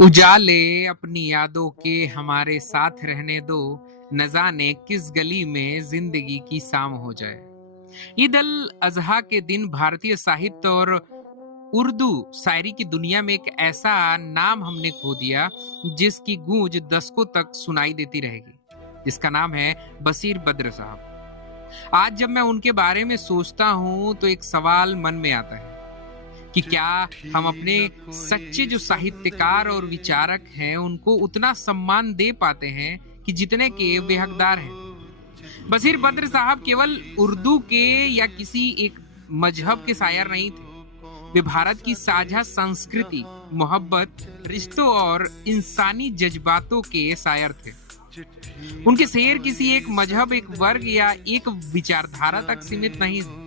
उजाले अपनी यादों के हमारे साथ रहने दो, न जाने किस गली में जिंदगी की शाम हो जाए। ईद अल अजहा के दिन भारतीय साहित्य और उर्दू शायरी की दुनिया में एक ऐसा नाम हमने खो दिया जिसकी गूंज दशकों तक सुनाई देती रहेगी, जिसका नाम है बशीर बद्र साहब। आज जब मैं उनके बारे में सोचता हूँ तो एक सवाल मन में आता है कि क्या हम अपने सच्चे जो साहित्यकार और विचारक हैं उनको उतना सम्मान दे पाते हैं कि जितने के वे हकदार हैं। बशीर बद्र साहब केवल उर्दू के या किसी एक मजहब के शायर नहीं थे। वे भारत की साझा संस्कृति, मोहब्बत, रिश्तों और इंसानी जज्बातों के शायर थे। उनके शेर किसी एक मजहब, एक वर्ग या एक विचारधारा तक सीमित नहीं थे।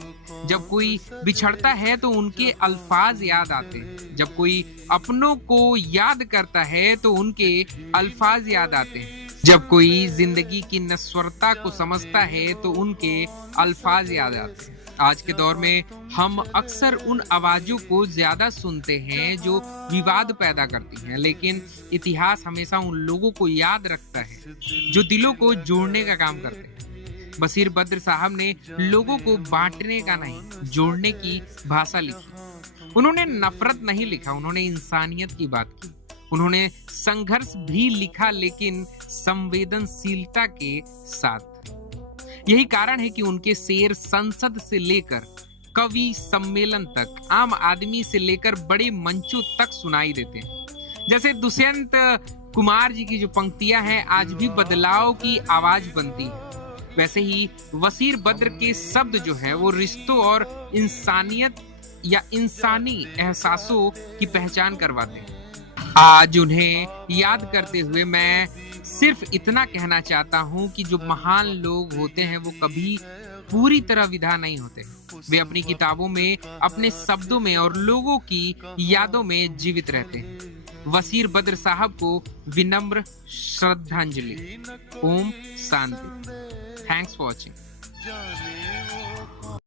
जब कोई बिछड़ता है तो उनके अल्फाज याद आते हैं। जब कोई अपनों को याद करता है तो उनके अल्फाज याद आते हैं। जब कोई जिंदगी की नश्वरता को समझता है तो उनके अल्फाज याद आते हैं। आज के दौर में हम अक्सर उन आवाजों को ज्यादा सुनते हैं जो विवाद पैदा करती हैं, लेकिन इतिहास हमेशा उन लोगों को याद रखता है जो दिलों को जोड़ने का काम करते हैं। बशीर बद्र साहब ने लोगों को बांटने का नहीं, जोड़ने की भाषा लिखी। उन्होंने नफरत नहीं लिखा, उन्होंने इंसानियत की बात की। उन्होंने संघर्ष भी लिखा, लेकिन संवेदनशीलता के साथ। यही कारण है कि उनके शेर संसद से लेकर कवि सम्मेलन तक, आम आदमी से लेकर बड़े मंचों तक सुनाई देते हैं। जैसे दुष्यंत कुमार जी की जो पंक्तियां हैं आज भी बदलाव की आवाज बनती है, वैसे ही बशीर बद्र के शब्द जो है वो रिश्तों और इंसानियत या इंसानी एहसासों की पहचान करवाते हैं। आज उन्हें याद करते हुए मैं सिर्फ इतना कहना चाहता हूं कि जो महान लोग होते हैं वो कभी पूरी तरह विदा नहीं होते। वे अपनी किताबों में, अपने शब्दों में और लोगों की यादों में जीवित रहते हैं। बशीर बद्र साहब को विनम्र श्रद्धांजलि। Om Shanti. Thanks for watching.